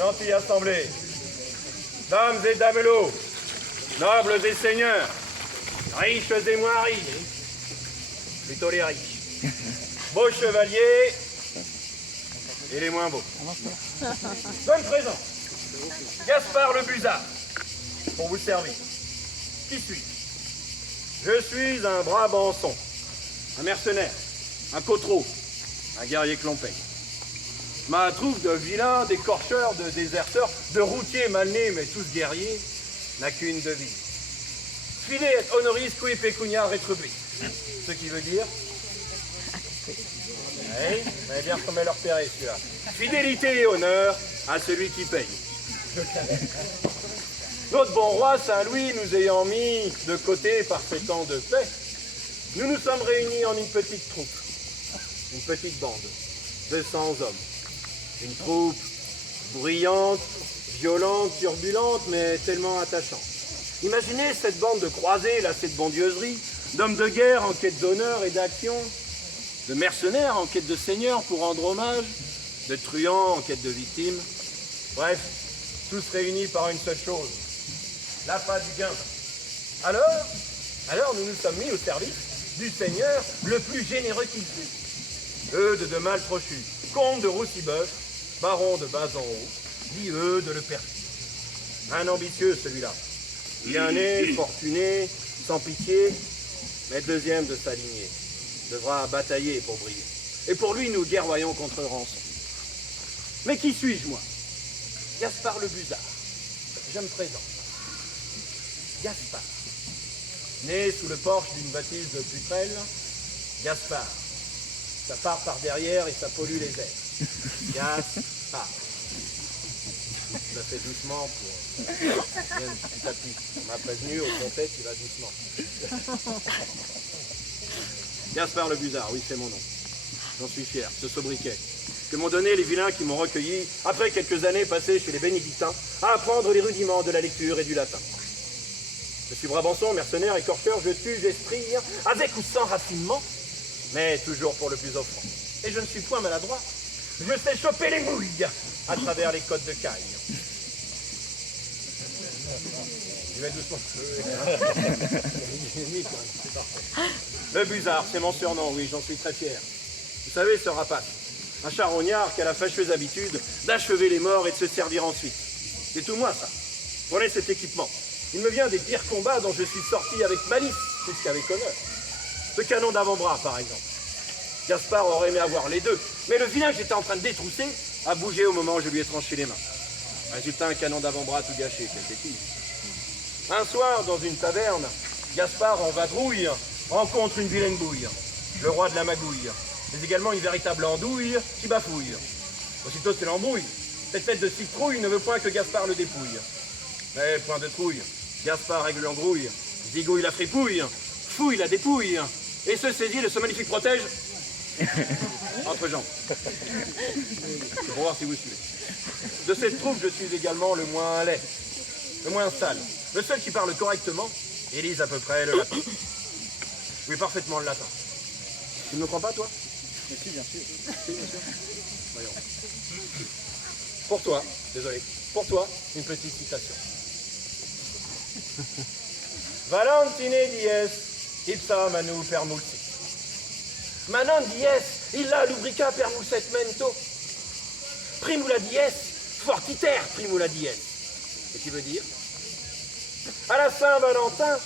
Gentille assemblée, dames et damelots, nobles et seigneurs, riches et moins riches, plutôt les riches, beaux chevaliers et les moins beaux. Bonne présence, Gaspard le Busard, pour vous servir. Qui suis-je? Je suis un Brabançon, un mercenaire, un cotreau, un guerrier clompé. Ma troupe de vilains, d'écorcheurs, de déserteurs, de routiers mal nés, mais tous guerriers, n'a qu'une devise. Fide et honoris qui pecunia retribuit. Ce qui veut dire... Oui, vous allez bien comment leur repérer celui-là. Fidélité et honneur à celui qui paye. Notre bon roi Saint-Louis nous ayant mis de côté par ces temps de paix, nous nous sommes réunis en une petite troupe, une petite bande de 100 hommes. Une troupe bruyante, violente, turbulente, mais tellement attachante. Imaginez cette bande de croisés lassés de bondieuserie, d'hommes de guerre en quête d'honneur et d'action, de mercenaires en quête de seigneurs pour rendre hommage, de truands en quête de victimes. Bref, tous réunis par une seule chose, l'appât du gain. Alors nous nous sommes mis au service du seigneur le plus généreux qu'il fût. Eudes de Maltrochu, comte de Roussillebeuf, baron de Bas-en-Haut, dit Eudes le Perfide. Un ambitieux celui-là. Bien né, fortuné, sans pitié, mais deuxième de sa lignée. Devra batailler pour briller. Et pour lui, nous guerroyons contre rançon. Mais qui suis-je, moi? Gaspard le Busard. Je me présente. Gaspard. Né sous le porche d'une bâtisse de putrelle, Gaspard. Ça part par derrière et ça pollue les airs. Gaspard. Je la fais doucement pour... petit tapis. On m'a prévenu, au contexte, il va doucement. Gaspard le Busard, oui, c'est mon nom. J'en suis fier, ce sobriquet que m'ont donné les vilains qui m'ont recueilli, après quelques années passées chez les bénédictins, à apprendre les rudiments de la lecture et du latin. Je suis Brabançon, mercenaire, écorcheur, je tue, j'estrie, avec ou sans raffinement, mais toujours pour le plus offrant. Et je ne suis point maladroit. Je sais choper les mouilles à travers les côtes de caille. Je vais doucement. Le Busard, c'est mon surnom, oui, j'en suis très fier. Vous savez, ce rapace, un charognard qui a la fâcheuse habitude d'achever les morts et de se servir ensuite. C'est tout moi, ça. Prenez cet équipement. Il me vient des pires combats dont je suis sorti avec malice, plus qu'avec honneur. Ce canon d'avant-bras, par exemple. Gaspard aurait aimé avoir les deux, mais le vilain que j'étais en train de détrousser a bougé au moment où je lui ai tranché les mains. Résultat, un canon d'avant-bras tout gâché, quelle bêtise. Un soir, dans une taverne, Gaspard, en vadrouille, rencontre une vilaine bouille, le roi de la magouille, mais également une véritable andouille qui bafouille. Aussitôt, c'est l'embrouille. Cette tête de citrouille ne veut point que Gaspard le dépouille. Mais point de trouille, Gaspard règle l'embrouille, zigouille la fripouille, fouille la dépouille, et se saisit de ce magnifique protège entre jambes. Pour voir si vous suivez. De cette troupe, je suis également le moins laid, le moins sale, le seul qui parle correctement et lise à peu près le latin. Oui, parfaitement le latin. Tu ne me crois pas, toi? Mais si, bien sûr. Si, bien sûr. Voyons. Pour toi, désolé, pour toi, une petite citation. Valentine dies, ipsa manu permulsi. Manon dies, illa lubrica permulset mento. Primula dies, fortiter primula dies. Ce qui veut dire, à la Saint-Valentin,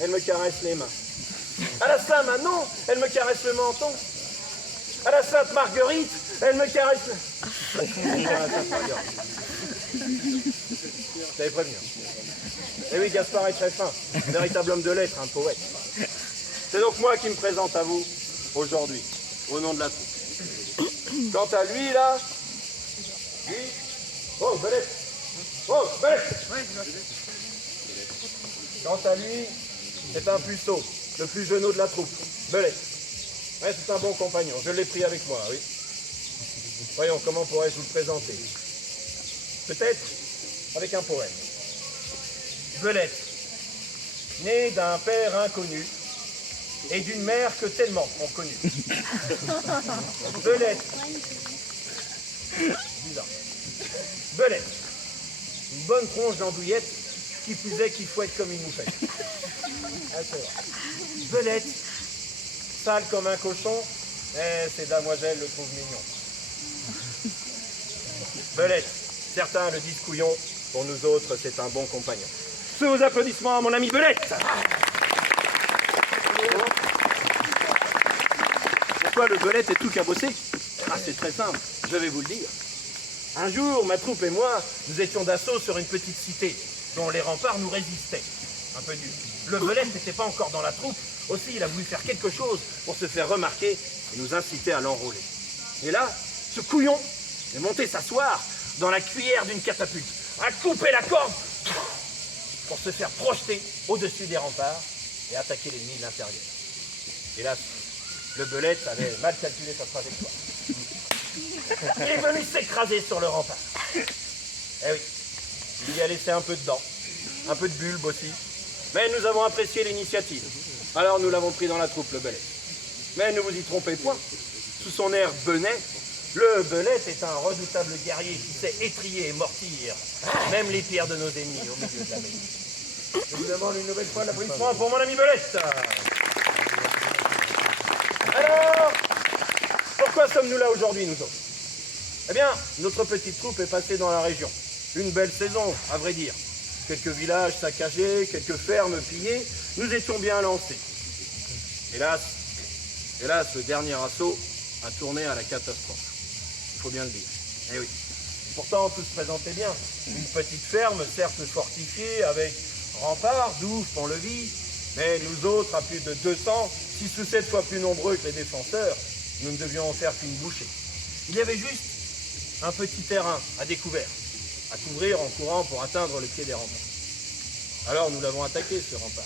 elle me caresse les mains. À la Saint-Manon, elle me caresse le menton. À la Sainte-Marguerite, elle me caresse le... Je t'avais prévenu. Eh oui, Gaspard est très fin, un véritable homme de lettres, un poète. C'est donc moi qui me présente à vous, aujourd'hui, au nom de la troupe. Quant à lui, là, lui... Oh, Belette! Oh, Belette! Quant à lui, c'est un puceau, le plus jeunot de la troupe, Belette. Ouais, c'est un bon compagnon, je l'ai pris avec moi, oui. Voyons, comment pourrais-je vous le présenter? Peut-être avec un poème. Belette, né d'un père inconnu et d'une mère que tellement ont connue. Belette. Bizarre. Belette. Une bonne tronche d'andouillette, qui plus est qui fouette comme une moufette. Ah, c'est vrai. Belette, sale comme un cochon, mais ces damoiselles le trouvent mignon. Belette, certains le disent couillon, pour nous autres c'est un bon compagnon. Sous vos applaudissements à mon ami Belette. Pourquoi le Belette est tout cabossé? Ah, c'est très simple, je vais vous le dire. Un jour, ma troupe et moi, nous étions d'assaut sur une petite cité dont les remparts nous résistaient. Un peu dur. Le Belette n'était pas encore dans la troupe, aussi il a voulu faire quelque chose pour se faire remarquer et nous inciter à l'enrôler. Et là, ce couillon est monté s'asseoir dans la cuillère d'une catapulte, a coupé la corde pour se faire projeter au-dessus des remparts et attaquer l'ennemi de l'intérieur. Hélas, le Belette avait mal calculé sa trajectoire. Il est venu s'écraser sur le rempart. Eh oui, il y a laissé un peu de dents, un peu de bulbe aussi. Mais nous avons apprécié l'initiative. Alors nous l'avons pris dans la troupe, le Belette. Mais ne vous y trompez point. Sous son air benet, le Belette est un redoutable guerrier qui sait étriller et mortir même les pires de nos ennemis au milieu de la mêlée. Je vous demande une nouvelle fois l'applaudissement pour mon ami Belette. Alors, pourquoi sommes-nous là aujourd'hui, nous autres? Eh bien, notre petite troupe est passée dans la région. Une belle saison, à vrai dire. Quelques villages saccagés, quelques fermes pillées, nous étions bien lancés. Hélas, le dernier assaut a tourné à la catastrophe. Il faut bien le dire. Eh oui. Pourtant, tout se présentait bien. Une petite ferme, certes fortifiée, avec remparts, douves, pont-levis, mais nous autres, à plus de 200, 6 ou 7 fois plus nombreux que les défenseurs, nous ne devions en faire qu'une bouchée. Il y avait juste un petit terrain à découvert, à couvrir en courant pour atteindre le pied des remparts. Alors nous l'avons attaqué, ce rempart.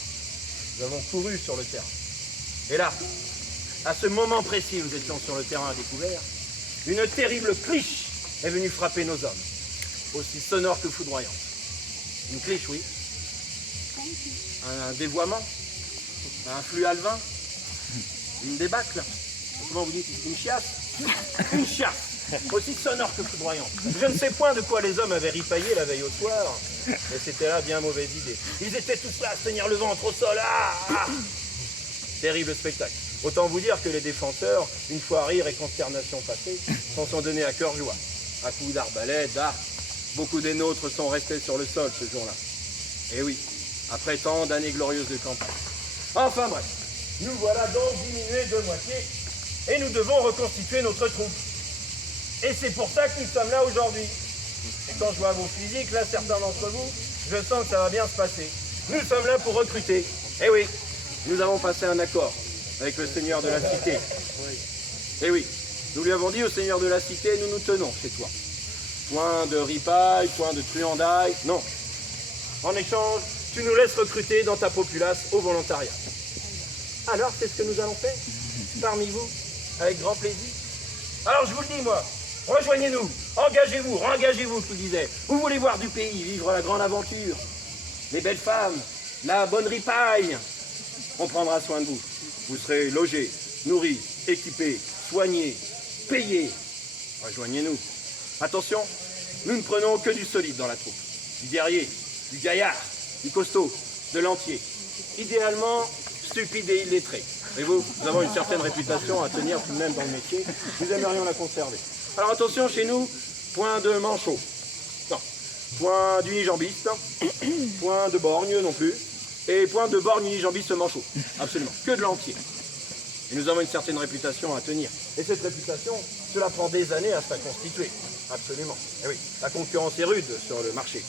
Nous avons couru sur le terrain. Et là, à ce moment précis où nous étions sur le terrain à découvert, une terrible cliche est venue frapper nos hommes, aussi sonore que foudroyante. Une cliche, oui. Un dévoiement, un flux alevin, une débâcle. Comment vous dites? Une chiasse? Une chiasse, aussi sonore que foudroyante. Je ne sais point de quoi les hommes avaient ripaillé la veille au soir, mais c'était là bien mauvaise idée. Ils étaient tous là à se tenir le ventre au sol. Terrible spectacle. Autant vous dire que les défenseurs, une fois rire et consternation passée, s'en sont donnés à cœur joie. À coups d'arbalète, d'arc, beaucoup des nôtres sont restés sur le sol ce jour-là. Et oui, après tant d'années glorieuses de campagne. Enfin bref, nous voilà donc diminués de moitié et nous devons reconstituer notre troupe. Et c'est pour ça que nous sommes là aujourd'hui. Et quand je vois vos physiques, là, certains d'entre vous, je sens que ça va bien se passer. Nous sommes là pour recruter. Eh oui, nous avons passé un accord avec le seigneur de la cité. Eh oui, nous lui avons dit au seigneur de la cité, nous nous tenons chez toi. Point de ripaille, point de truandaille, non. En échange, tu nous laisses recruter dans ta populace au volontariat. Alors, c'est ce que nous allons faire, parmi vous, avec grand plaisir. Alors, je vous le dis, moi, rejoignez-nous, engagez-vous, je vous disais. Vous voulez voir du pays, vivre la grande aventure, les belles femmes, la bonne ripaille. On prendra soin de vous. Vous serez logés, nourris, équipés, soignés, payés. Rejoignez-nous. Attention, nous ne prenons que du solide dans la troupe. Du guerrier, du gaillard, du costaud, de l'entier. Idéalement, stupide et illettré. Et vous avons une certaine réputation à tenir tout de même dans le métier. Nous aimerions la conserver. Alors attention, chez nous, point de manchot. Non. Point d'unijambiste. Point de borgne non plus. Et point de borgne unijambiste manchot. Absolument. Que de l'entier. Et nous avons une certaine réputation à tenir. Et cette réputation, cela prend des années à se constituer. Absolument. Et oui, la concurrence est rude sur le marché.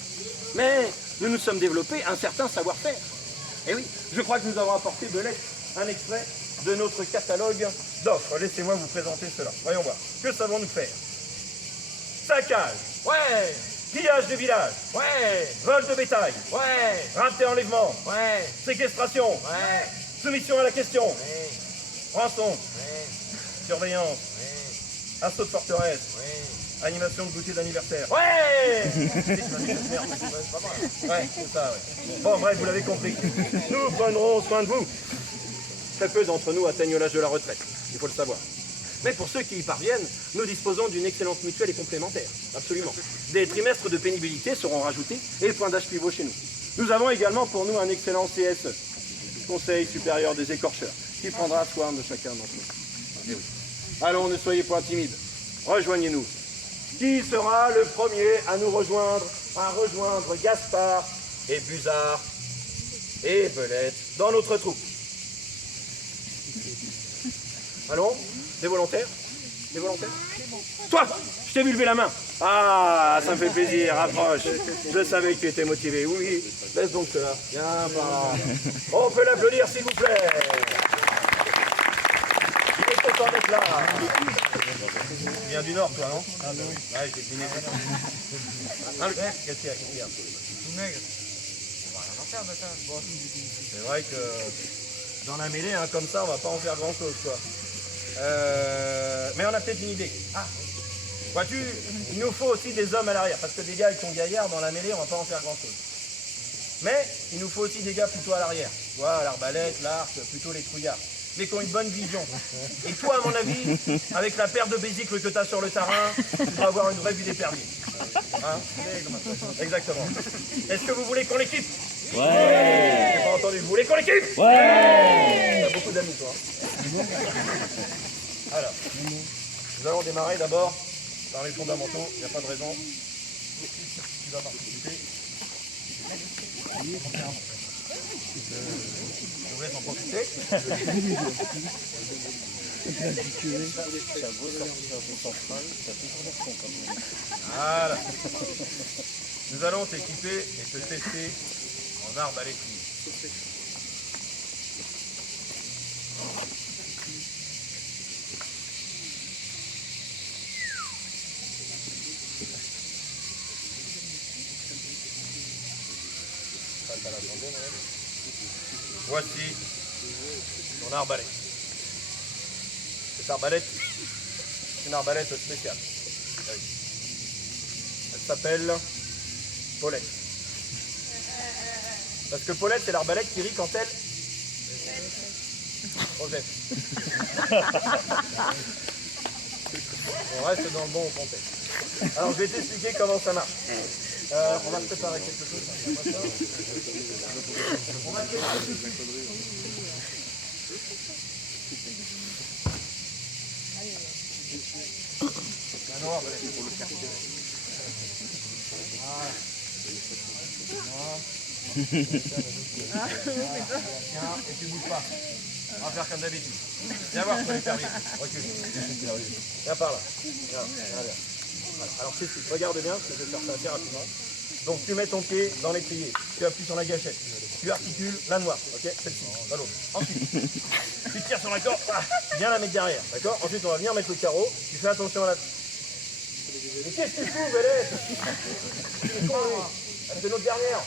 Mais nous nous sommes développés un certain savoir-faire. Et oui, je crois que nous avons apporté Belette un extrait de notre catalogue d'offres. Laissez-moi vous présenter cela. Voyons voir. Que savons-nous faire? Saccage. Ouais. Pillage de village. Ouais. Vol de bétail. Ouais. Rareté enlèvement. Ouais. Séquestration. Ouais. Soumission à la question. Ouais. Rançon. Ouais. Surveillance. Ouais. Assaut de forteresse. Ouais. Animation de goûter d'anniversaire. Ouais. Ouais, c'est ça, ouais. Bon, bref, vous l'avez compris. Nous prendrons soin de vous. Très peu d'entre nous atteignent l'âge de la retraite, il faut le savoir. Mais pour ceux qui y parviennent, nous disposons d'une excellente mutuelle et complémentaire. Absolument. Des trimestres de pénibilité seront rajoutés et le point d'âge pivot chez nous. Nous avons également pour nous un excellent CSE, Conseil supérieur des écorcheurs, qui prendra soin de chacun d'entre nous. Eh oui. Allons, ne soyez pas timides. Rejoignez-nous. Qui sera le premier à nous rejoindre, Gaspard et Buzard et Belette dans notre troupe? Allons, des volontaires? Des volontaires? Toi, je t'ai vu lever la main. Ah, ça me fait plaisir, approche. Je savais que tu étais motivé. Oui, laisse donc cela. Viens par là. On peut l'applaudir, s'il vous plaît. Il est content d'être là. Tu viens du Nord, toi, non? Ah oui. Ouais, j'ai deviné. Qu'est-ce qu'il y a? Tout maigre. On va rien en faire, d'accord. C'est vrai que dans la mêlée, hein, comme ça, on va pas en faire grand-chose, quoi. Mais on a peut-être une idée. Ah, vois-tu, il nous faut aussi des hommes à l'arrière, parce que des gars qui sont gaillards dans la mêlée, on va pas en faire grand-chose. Mais il nous faut aussi des gars plutôt à l'arrière. Tu vois, l'arbalète, l'arc, plutôt les trouillards. Mais qui ont une bonne vision. Et toi, à mon avis, avec la paire de bésicles que tu as sur le terrain, tu dois avoir une vraie vue d'épervier. Hein? Exactement. Est-ce que vous voulez qu'on l'équipe? Ouais. J'ai pas entendu. Vous voulez qu'on l'équipe? Ouais. T'as beaucoup d'amis, toi. Alors, nous allons démarrer d'abord par les fondamentaux. Il n'y a pas de raison. Tu vas participer. Je vous laisse en profiter. Voilà. Nous allons t'équiper et te tester en arbalète. Voici ton arbalète. Cette arbalète, c'est une arbalète spéciale. Elle s'appelle Paulette. Parce que Paulette, c'est l'arbalète qui rit quand elle rejette. On reste dans le bon contexte. Alors, je vais t'expliquer comment ça marche. On va préparer quelque chose. On va et tu bouges pas. On va faire comme d'habitude. Viens voir sur les permis. Recule. Viens par là. Viens. Voilà. Alors regarde bien, parce que je vais faire ça assez rapidement. Donc tu mets ton pied dans l'étrier, tu appuies sur la gâchette, tu articules la noire, ok? Celle-ci, pas l'autre. Ensuite, tu tires sur la corde, viens la mettre derrière, d'accord? Ensuite on va venir mettre le carreau, tu fais attention à la... Mais qu'est-ce que tu fous, Belette? C'est notre dernière.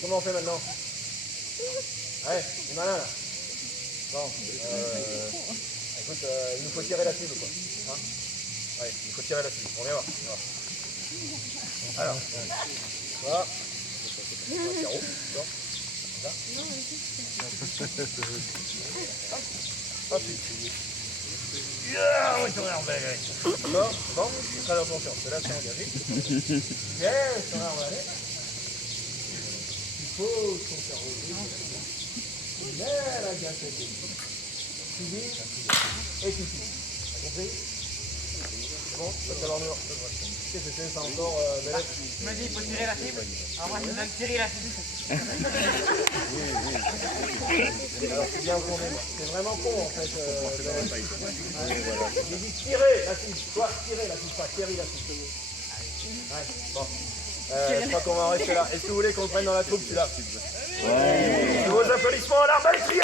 Comment on fait maintenant? Ouais, c'est malin là. Bon, écoute, il nous faut tirer la cible quoi. Hein? Ouais, il faut tirer la cible. On vient voir. Alors, voilà. Un carreau, d'accord? Ensuite. On va tourner en belle. D'accord? Bon, très attention, parce que là c'est engagé. Bien, sur l'arbalète. Il faut son carreau. Tu mets la gâchette. Tu vires et tu tires. T'as compris? C'est bon? Il va falloir nous... Qu'est-ce que c'est ça encore, Belette? Tu m'as dit il faut tirer la cible. Alors moi je donne tirer la cible. Alors c'est bien tourné. C'est vraiment con en fait. J'ai dit tirer la cible. Toi, tirer la cible, pas tirer la cible. Ouais, bon. Je crois qu'on va en rester là. Est-ce que vous voulez qu'on le prenne dans la troupe celui-là? Ouais. Vos applaudissements à l'arbalétrier.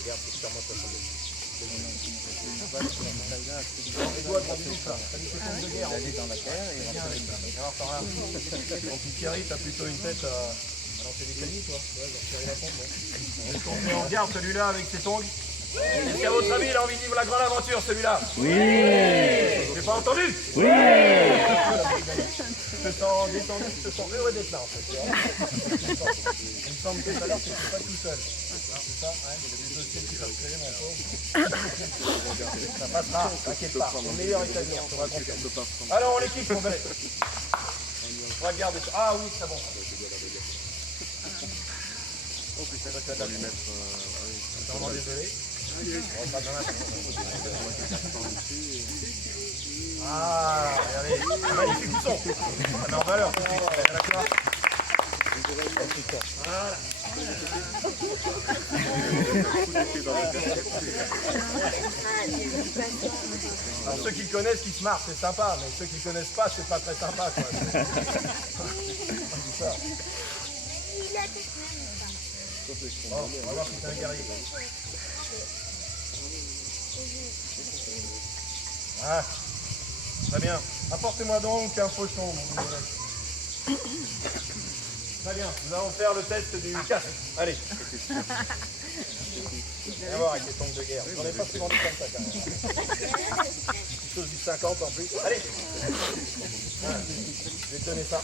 Regarde, c'est sûrement 62. Et toi, t'as vu ça? T'as vu ce tombe de guerre? Il est dans la terre et il va voir par là. Ton petit Thierry, t'as plutôt une tête à lancer des cailloux, toi. Ouais, genre Thierry Lafont, bon. Est-ce qu'on met en garde celui-là avec ses tongs? Est-ce qu'à votre avis, il a envie de vivre la grande aventure, celui-là? Oui! J'ai pas entendu? Oui! Je te sens détendu, je te sens heureux d'être là en fait. Il me semble que tout à l'heure tu n'étais pas tout seul. C'est ça, ouais, il y a des dossiers qui peuvent créer mon pauvre. Ça passera, t'inquiète pas. Au meilleur établir, tu auras confiance. Alors on l'équipe mon bel. On va garder ça. Ah oui, c'est bon. Oh putain, ça va lui mettre. Je suis vraiment désolé. Ah, regardez, magnifique bouton. Ça met en valeur. D'accord. Voilà. Alors ceux qui le connaissent, qui se marrent, c'est sympa, mais ceux qui ne connaissent pas, c'est pas très sympa. Quoi. Bon, on va voir si c'est un guerrier. Ah, très bien. Apportez-moi donc un fauchon. Très bien, nous allons faire le test du casque. Allez. Viens voir avec les tongs de guerre. J'en ai pas souvent dit comme ça quand même. Quelque chose du 50 en plus. Allez. Voilà. Je vais te donner ça.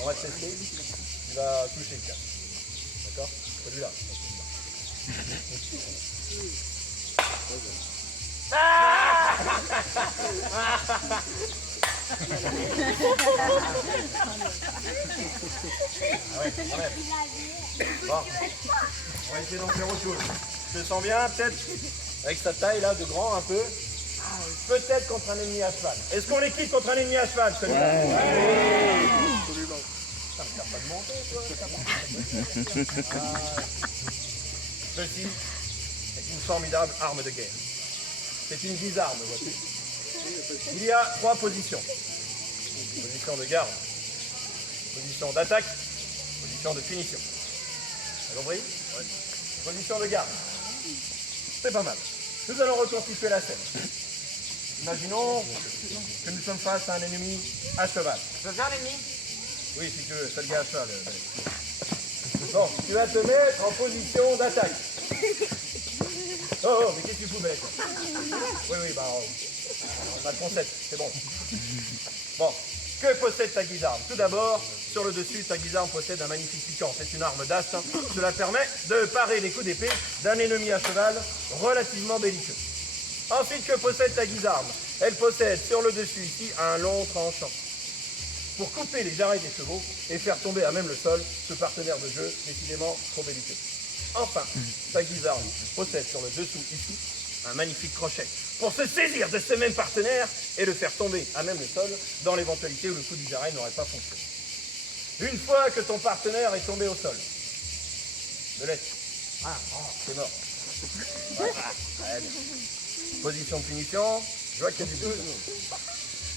On va te tester. Tu vas toucher le casque. D'accord? Celui-là. Ah ouais, quand même. Bon, on va essayer d'en faire autre chose. Je te sens bien, peut-être, avec sa taille là, de grand un peu. Peut-être contre un ennemi à cheval. Est-ce qu'on l'équipe contre un ennemi à cheval, celui-là? Absolument. Ça me pas de monter, toi. Ceci est une formidable arme de guerre. C'est une guisarme, vois-tu. Il y a 3 positions. Position de garde, position d'attaque, position de punition. T'as compris? Oui. Position de garde. C'est pas mal. Nous allons reconstituer la scène. Imaginons que nous sommes face à un ennemi à cheval. Tu veux faire l'ennemi? Oui, si tu veux, c'est le gars à cheval. Bon, tu vas te mettre en position d'attaque. Oh, mais qu'est-ce que tu fous, mec? Oui, bah, on a le concept, c'est bon. Bon, que possède ta guisarme? Tout d'abord, sur le dessus, ta guisarme possède un magnifique piquant. C'est une arme d'as. Cela permet de parer les coups d'épée d'un ennemi à cheval relativement belliqueux. Ensuite, que possède ta guisarme? Elle possède sur le dessus, ici, un long tranchant. Pour couper les jarrets des chevaux et faire tomber à même le sol ce partenaire de jeu décidément trop belliqueux. Enfin, ta guisarme possède sur le dessous, ici, un magnifique crochet pour se saisir de ce même partenaire et le faire tomber à même le sol dans l'éventualité où le coup du jarret n'aurait pas fonctionné. Une fois que ton partenaire est tombé au sol, de l'être, c'est mort. Position de punition, je vois qu'il y a du bleu.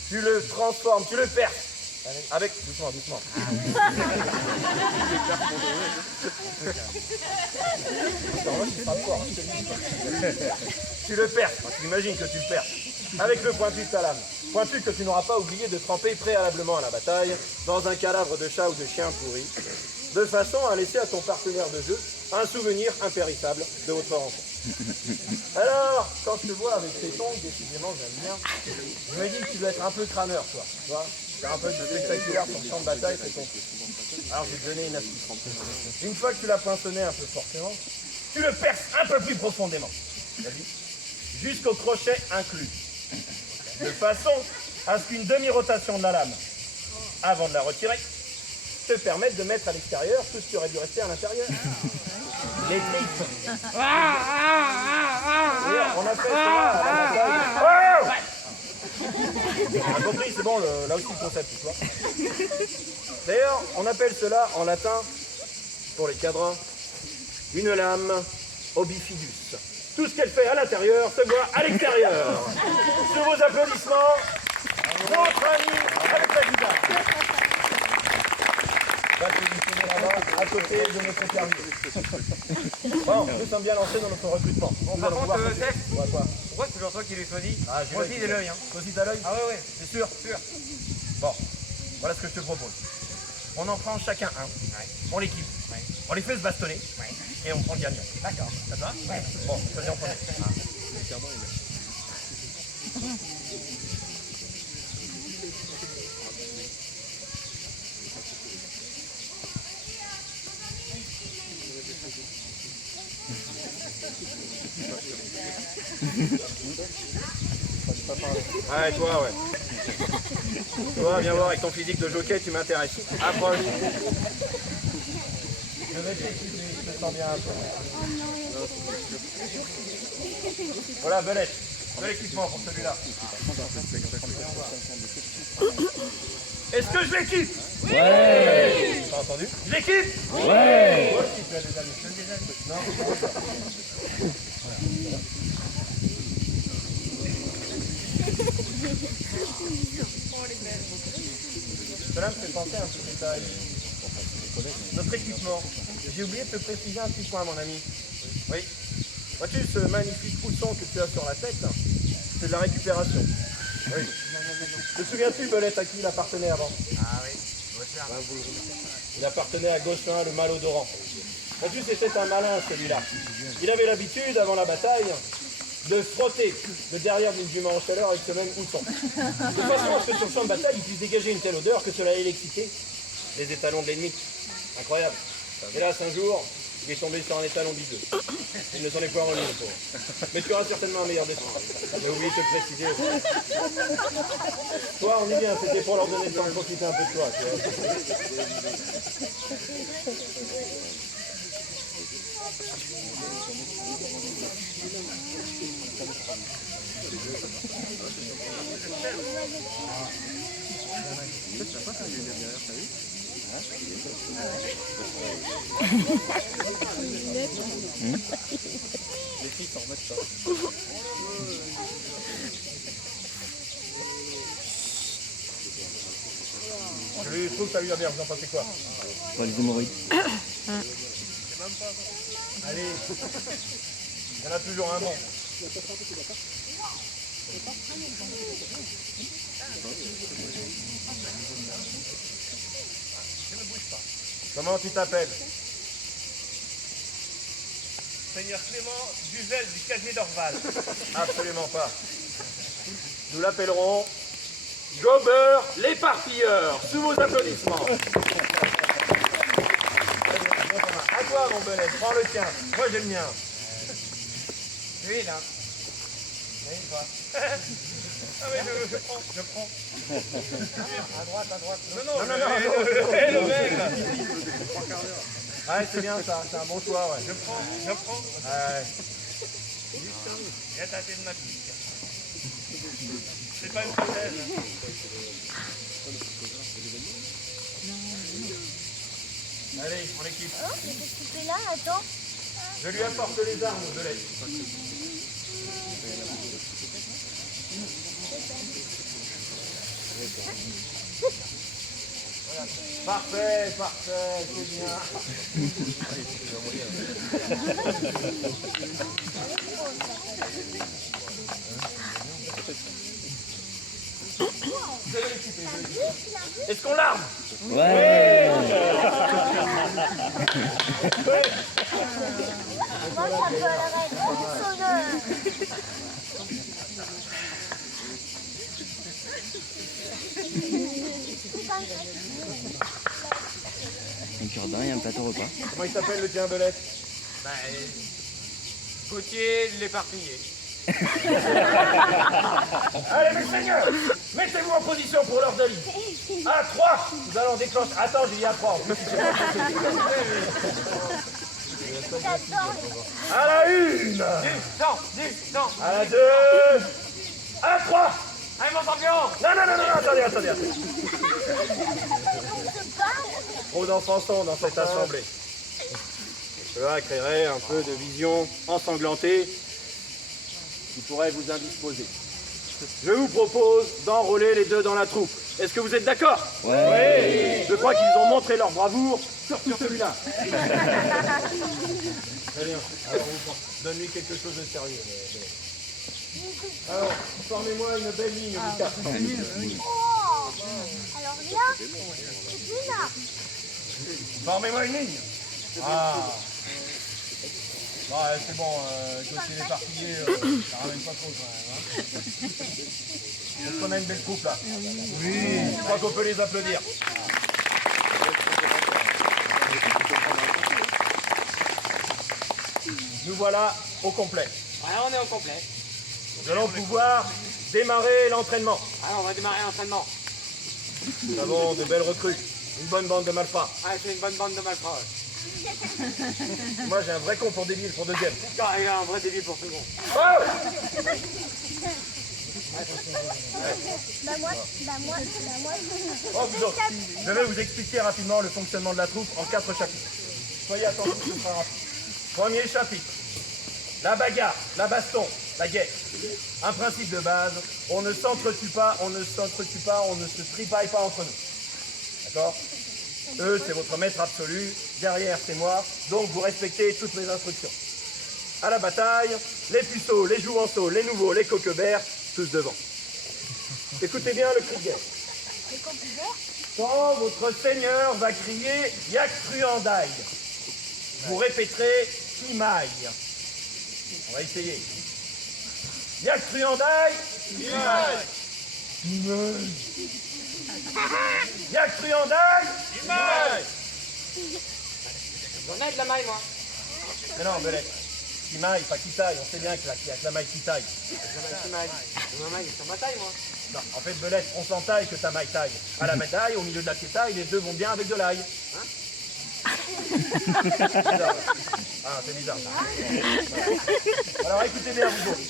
Tu le transformes, tu le perces. Avec, doucement. Tu le perces, tu imagines que tu le perces. Avec le pointu de ta lame. Pointu que tu n'auras pas oublié de tremper préalablement à la bataille dans un cadavre de chat ou de chien pourri, de façon à laisser à ton partenaire de jeu un souvenir impérissable de votre rencontre. Alors, quand je te vois avec tes tongs, décidément j'aime bien, je me dis que tu dois être un peu crâneur, toi. Tu vois, c'est un peu spectaculaire ton champ de bataille, c'est ton truc. Alors je vais te donner une astuce. Une fois que tu l'as poinçonné un peu fortement, tu le perces un peu plus profondément. T'as vu? Jusqu'au crochet inclus. De façon à ce qu'une demi-rotation de la lame, avant de la retirer, te permette de mettre à l'extérieur tout ce qui aurait dû rester à l'intérieur. Les griffes. D'ailleurs, on a fait ça à la bataille. On a compris, c'est bon, là aussi le concept, tu vois. D'ailleurs, on appelle cela en latin, pour les cadrans, une lame obifidus. Tout ce qu'elle fait à l'intérieur se voit à l'extérieur. Sur vos applaudissements, votre ami avec la guitare. Va te positionner là-bas, à côté de notre service. Bon, nous sommes bien lancés dans notre recrutement. Bon, par contre, chef, quoi pourquoi c'est toujours toi qui l'ai choisi? Ah, moi aussi j'ai l'œil. Toi aussi t'as l'œil? Ah ouais, c'est sûr. Bon, voilà ce que je te propose. On en prend chacun un, on l'équipe, on les fait se bastonner, et on prend le gagnant. D'accord. Ça te va? Ouais. Bon, choisis en premier. Ouais, toi, ouais. Toi, viens voir avec ton physique de jockey, tu m'intéresses. Approche. Je vais t'écouter, je te sens bien un peu. Voilà, Belette. Bel équipement pour celui-là. Est-ce que je l'équipe? Ouais. T'as entendu? Je l'équipe? Ouais. Toi aussi, tu as des amis. Non. Cela me fait penser à un petit détail. Notre équipement. J'ai oublié de te préciser un petit point, mon ami. Oui. Vois-tu ce magnifique pousson que tu as sur la tête? C'est de la récupération. Oui. Te souviens-tu, Belette, à qui il appartenait avant? Ah oui, Gosselin. Il appartenait à Gosselin, le malodorant. Vois-tu, c'était un malin, celui-là. Il avait l'habitude, avant la bataille, de frotter le derrière d'une jument en chaleur avec ce même housson. De façon à ce que sur le champ de bataille, il puisse dégager une telle odeur que cela allait l'exciter les étalons de l'ennemi. Incroyable. Hélas, un jour, il est tombé sur un étalon bideux. Il ne s'en est pas remis, le pauvre. Mais tu auras certainement un meilleur destin. J'ai oublié de te le préciser. Toi, on est bien, c'était pour leur donner le temps de profiter un peu de toi. Tu vois. Je trouve que ça lui va bien, vous en pensez quoi? Pas les hémorroïdes. Allez, il y en a toujours un bon. Comment tu t'appelles? Seigneur Clément Duvel du Casier d'Orval. Absolument pas. Nous l'appellerons Gobert l'éparpilleur, sous vos applaudissements. À toi, mon Belette, prends le tien. Moi, j'ai le mien. Oui, là. Oui, toi. Ah oui, je prends. À droite. Non, Non. le mec là. Ouais, c'est bien ça, c'est un bon choix, ouais. Je prends. Ouais. Viens tâter de ma pique. C'est pas une prothèse. Allez, mon équipe. Oh, mais qu'est-ce que tu fais là? Attends. Je lui apporte les armes, Belette. Parfait, c'est bien. Est-ce qu'on l'arme? Ouais. Moi, ça peut arrêter le sonneur. Un cure-dent et un plateau repas. Comment il s'appelle le tien, Belette? Bah, Gauthier l'éparpillé. Allez, mes seigneurs, mettez-vous en position pour l'heure d'Ali. À 3, nous allons déclencher. Attends, j'ai dit à 3. J'adore À la 1, Du sang. à la 2, à la 3. Allez, mon champion. Non, attendez. les se parle. Trop d'enfants sont dans cette assemblée. Cela créerait un peu de vision ensanglantée qui pourrait vous indisposer. Je vous propose d'enrôler les deux dans la troupe. Est-ce que vous êtes d'accord? Ouais. Je crois qu'ils ont montré leur bravoure sur celui-là. Très bien. Alors, donne-lui quelque chose de sérieux. Alors, formez-moi une belle ligne, Lucas. Oh, alors là, et puis là. Formez-moi une ligne. Ah. Ouais, c'est bon, Gauthier l'éparpillé, ça ramène pas trop quand même. Hein. Est-ce qu'on a une belle troupe là? Oui, je crois qu'on peut les applaudir. Nous voilà au complet. Alors on est au complet. Nous allons pouvoir démarrer l'entraînement. Alors on va démarrer l'entraînement. Nous avons de belles recrues, une bonne bande de malfrats. Ah, c'est une bonne bande de malfrats. Moi j'ai un vrai con pour débile pour deuxième. Ah, il a un vrai débit pour second. Oh Moi. Oh, vous autres, je vais vous expliquer rapidement le fonctionnement de la troupe en 4 chapitres. Soyez attentifs, ce sera rapide. Premier chapitre, la bagarre, la baston, la guerre. Un principe de base, on ne s'entretue pas, on ne se tripaille pas entre nous. D'accord? Eux, c'est votre maître absolu, derrière, c'est moi, donc vous respectez toutes mes instructions. À la bataille, les puceaux, les jouvenceaux, les nouveaux, les coqueberts, tous devant. Écoutez bien le cri de guerre. Quand votre seigneur va crier « Yak Truandaille », vous répéterez « Imaille ». On va essayer. « Yak Truandaille ». Imaille. Imaille. Yak Truandaille. Imaille. J'en ai de la maille, moi. Mais non, Belette. Qui maille, pas qui taille. On sait bien qu'il y a que la maille qui taille. J'en ai ma maille, c'est ma taille, moi. Non, en fait, Belette, on s'entaille que ta maille taille. À la médaille, au milieu de la taille, les deux vont bien avec de l'ail. Bizarre. Ah, c'est bizarre. Alors écoutez bien, vous autres.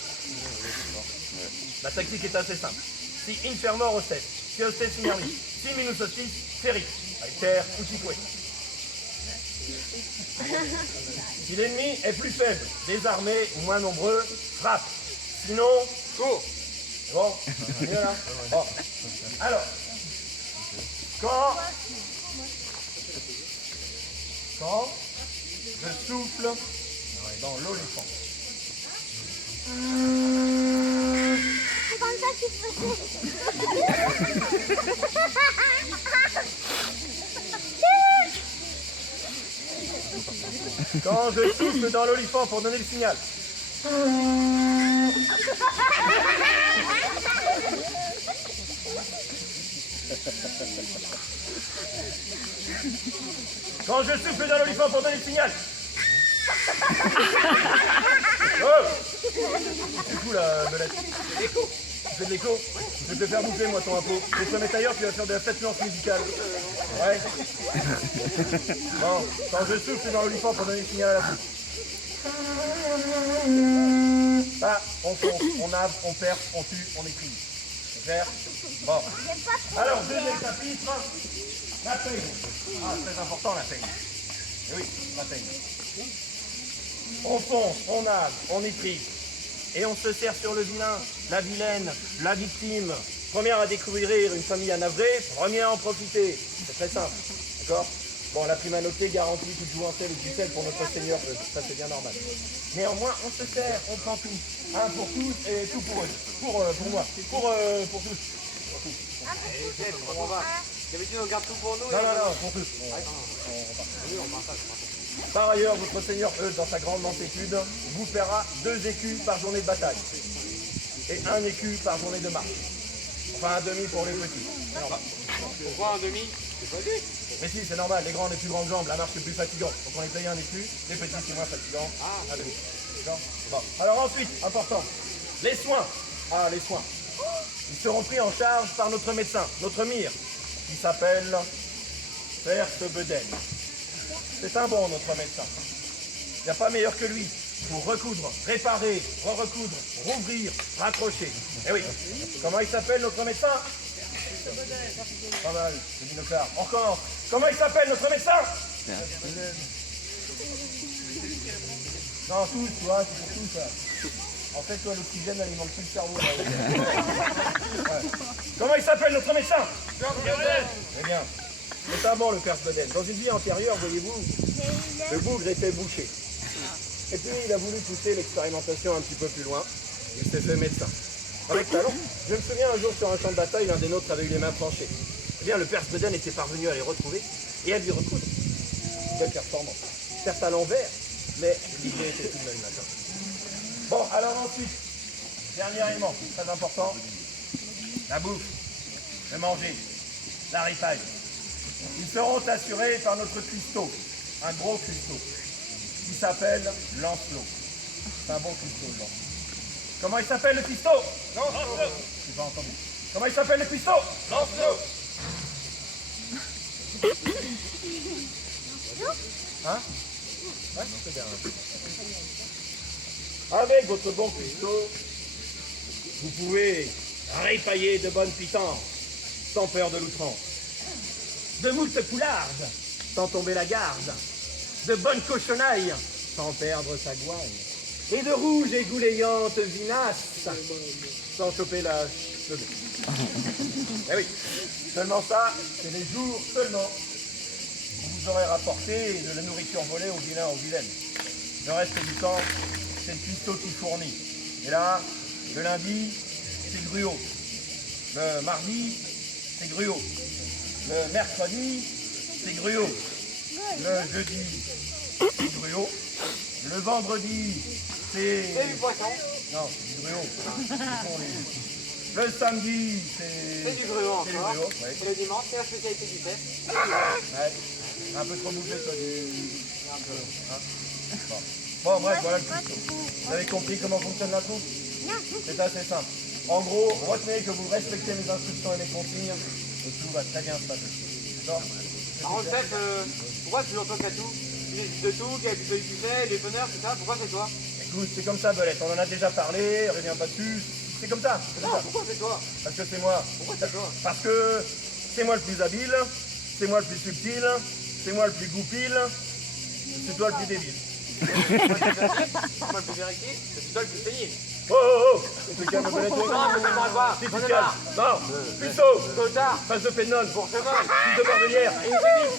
La tactique est assez simple. Si infermor hostes, si hostes inermi, si minus hostis, ferri, alter, utique. Si l'ennemi est plus faible, désarmé ou moins nombreux, frappe. Sinon, cours. Bon, c'est mieux là. Bon. Alors, quand je souffle dans l'olifant. C'est comme ça qu'il faisait. Quand je souffle dans l'olifant pour donner le signal. Quand je souffle dans l'olifant pour donner le signal. Oh! C'est fou là, Belette. Tu fais de l'écho? Je vais te faire bouffer moi ton impôt. Je vais te mettre ailleurs, tu vas faire de la flatulence musicale. Ouais. Bon, quand je souffle dans l'olifant pour donner le signal à la troupe. Ah, on fonce, on nave, on perce, on tue, on écrit. C'est clair? Bon. Alors, deuxième chapitre, la peigne. Ah, très important la peigne. Eh oui, la peigne. On fonce, on nave, on écrit. Et on se sert sur le vilain, la vilaine, la victime. Première à découvrir une famille à navrer, premier à en profiter. C'est très simple, d'accord? Bon, la primauté garantit toute jouancelle et tutelle pour notre Seigneur, ça c'est bien normal. Néanmoins, on se sert, on prend tout. Un pour tous et tout pour eux. Pour moi, pour tous. D'habitude, on garde tout pour nous. Non, pour tous. Par ailleurs, votre Seigneur, dans sa grande mansétude, vous paiera 2 écus par journée de bataille. Et 1 écu par journée de marche. Enfin, un demi pour les petits. Pourquoi un demi? C'est pas lui. Mais si, c'est normal, les grands ont les plus grandes jambes, la marche est plus fatigante. Donc on les paye un écu, les petits c'est moins fatigant. Un demi. D'accord? Bon. Alors ensuite, important, les soins. Ah, les soins. Ils seront pris en charge par notre médecin, notre mire, qui s'appelle Père Sebeden. C'est un bon, notre médecin. Il n'y a pas meilleur que lui pour recoudre, réparer, re-recoudre, rouvrir, raccrocher. Eh oui. Comment il s'appelle, notre médecin? Pas mal, c'est binoclard. Encore. Comment il s'appelle, notre médecin? Non, tous, tu vois, c'est pour tout ça. En fait, toi, l'oxygène alimente tout le cerveau. Là, ouais. Comment il s'appelle, notre médecin? Eh bien, c'est un bon, le père Sebeden. Dans une vie antérieure, voyez-vous, le bougre était bouché. Et puis, il a voulu pousser l'expérimentation un petit peu plus loin. Il s'est fait médecin. Avec talent. Je me souviens un jour sur un champ de bataille, l'un des nôtres avait eu les mains tranchées. Eh bien, le père Sebeden était parvenu à les retrouver et à lui recoudre. Belle performance. Certes à l'envers, mais l'idée était tout de même là. Bon, alors ensuite, dernier élément, très important, la bouffe, le manger, la ripaille. Ils seront assurés par notre cuistot, un gros cuistot, qui s'appelle Lancelot. C'est un bon cuistot, le Lancelot. Comment il s'appelle le cuistot? Lancelot. J'ai pas entendu. Comment il s'appelle le cuistot? Lancelot. Hein? Ouais, c'est bien. Avec votre bon cuistot, vous pouvez répailler de bonnes pitances, sans peur de l'outrance. De moult poulardes, sans tomber la garde. De bonnes cochonailles, sans perdre sa gouaille. Et de rouges et gouléantes vinasses, sans choper la cheveux. Eh oui, seulement ça, c'est les jours seulement où vous aurez rapporté de la nourriture volée aux vilains, aux vilaines. Le reste du temps, c'est le cuistot qui fournit. Et là, le lundi, c'est le gruau. Le mardi, c'est gruau. Le mercredi, c'est gruau. Le jeudi, c'est gruau. Le vendredi, c'est... C'est du poisson. Non, c'est du gruau. Le samedi, C'est du gruau c'est du encore. gruau, ouais. Et le dimanche, c'est la spécialité du fait. Ouais. Un peu trop bouffé, toi, un peu. Hein bon, bref, voilà le cuistot. Vous avez compris comment fonctionne la soupe? C'est assez simple. En gros, retenez que vous respectez mes instructions et mes consignes, et tout va très bien se passer. D'accord? Par contre, chef, pourquoi tu l'entends qu'à tout? Tu décides de tout, qui a du feu du fait, les meneurs, tout ça, pourquoi c'est toi? Écoute, c'est comme ça, Belette, on en a déjà parlé, reviens pas dessus. C'est comme ça. C'est comme Non, ça. pourquoi c'est toi? Parce que c'est moi. Pourquoi c'est toi? Parce que c'est moi le plus habile, c'est moi le plus subtil, c'est moi le plus goupil, c'est toi le plus débile. Moi, le plus vérifié, c'est toi le plus saigné. Oh oh oh! Tu te calmes, Belette. Non, mais c'est moi quoi? Si tu On te est calmes. marre. Non, Puceau, Cotard, face de Pénone, Bourgeois, fils de Bordelière,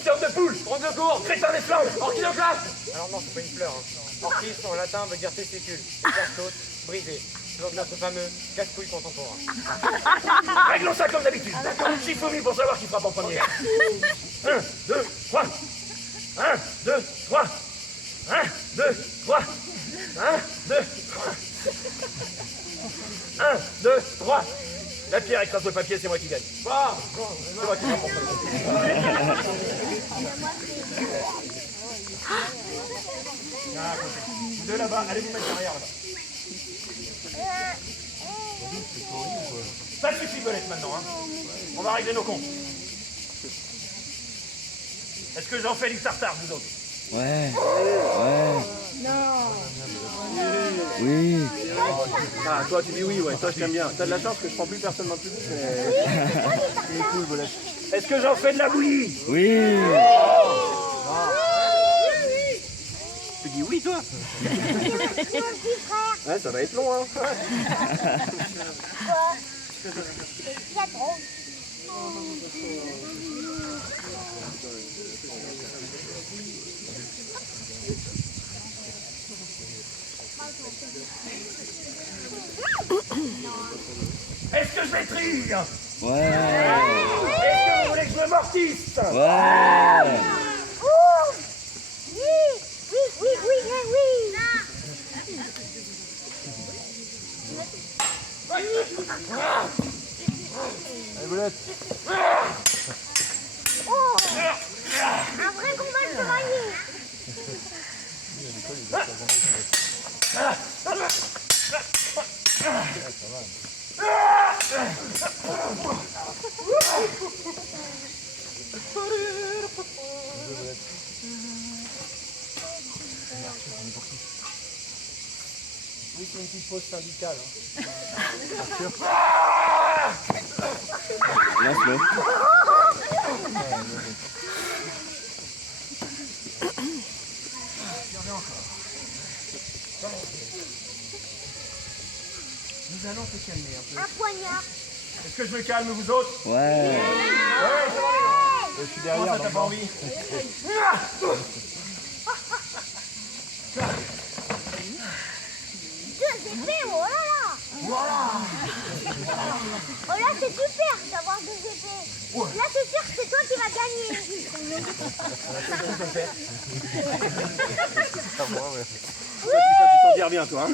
sœur de poule, Ronde de cour, crétin des flammes. orchidoclaste. Alors non, c'est pas une fleur. Hein. Orchis en latin veut dire testicule. Écart saute, brisé. Toujours de notre fameux casse-couille contemporain. Réglons ça comme d'habitude. Chiffon pour savoir qui frappe en premier. 1, 2, 3. 1, 2, 3. 1, 2, 3. 1, 2, 3. 1, 2, 3. La pierre écrase le papier, c'est moi qui gagne. Bon, C'est moi qui remporte. Vous deux là-bas, allez vous mettre derrière là-bas. Ça suffit, Belette, maintenant. Hein. On va régler nos comptes. Est-ce que j'en fais du tartare, vous autres? Ouais. Ouais. Oui. Ah, toi tu dis oui, ouais, toi je t'aime bien. T'as de la chance que je prends plus personne dans le public, mais... C'est cool, Belette. Est-ce que j'en fais de la bouillie? Oui. Tu dis oui, toi? C'est mon petit frère. Ouais, ça va être long, hein. Il y a trop. Est-ce que je vais trire? Ouais. Est-ce que vous voulez que je me mortisse? Ouais. Ouh. Oui, oui, oui, oui, oui, oui. Allez, Belette. Oh, un vrai combat de chevalier. Oui, c'est une petite pause syndicale. Hein. Lance-le. Nous allons te calmer un peu. Un poignard. Est-ce que je me calme, vous autres? Ouais. Ouais, je suis derrière. Comment ça, t'as pas envie? Deux épées, oh là là. Voilà. Oh là, c'est super d'avoir deux épées. Là, c'est sûr que c'est toi qui vas gagner. Tu t'en tires bien, toi. Hein.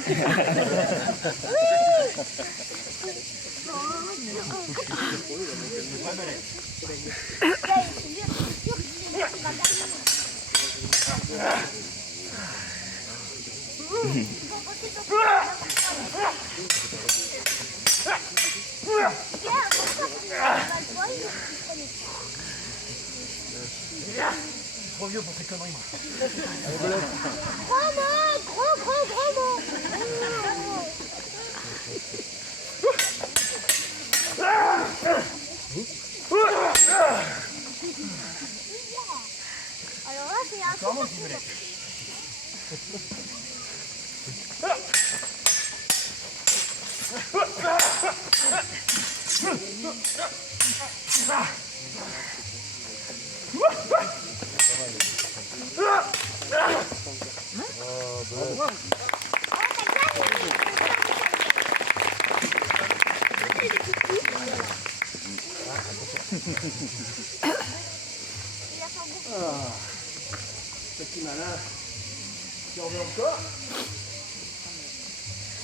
Trop vieux pour ces conneries, moi. Gros mot, gros mot. Alors là, c'est un Comment tu veux les Petit malin. Tu en veux encore?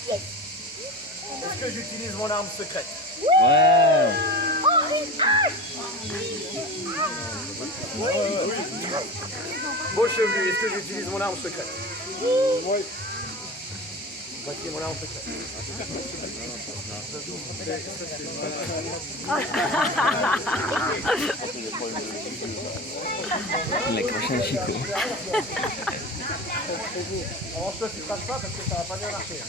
Est-ce que j'utilise mon arme secrète? Ouais. Oh, une hache. Beau chevelu, est-ce que j'utilise mon arme secrète? Oui. Voici mon arme secrète. Il a craché un chicot. Arrange-toi, tu ne craches pas parce que ça va pas bien marcher.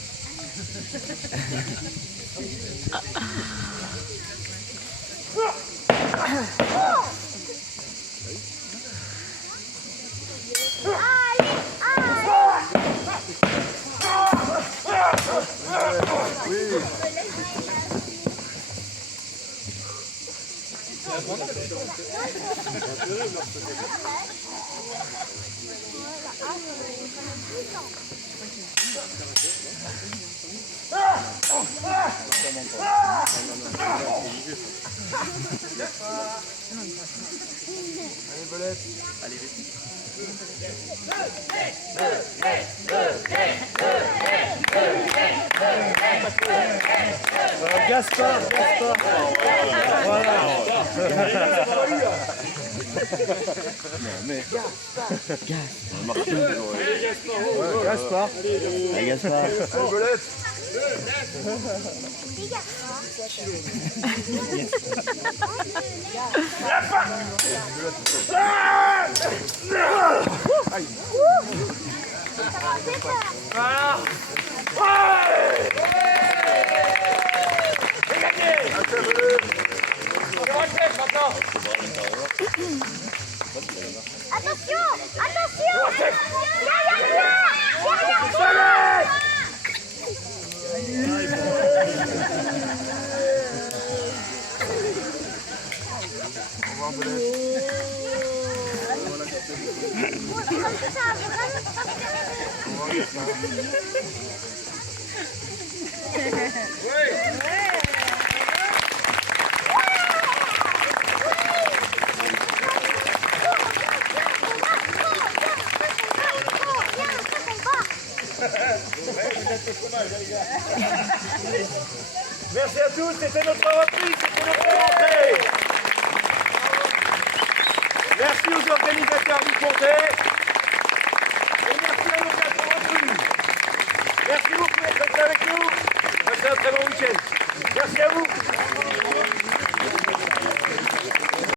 Gaspard. Voilà. Mais Gaspard. Allez, Gaspard. Attention, attention. Derrière toi. Merci à tous, c'était notre reprise, c'était notre rentrée. Merci aux organisateurs du comté. Et merci à nos 4 recrues. Merci beaucoup d'être restés avec nous. Passez un très bon week-end. Merci à vous.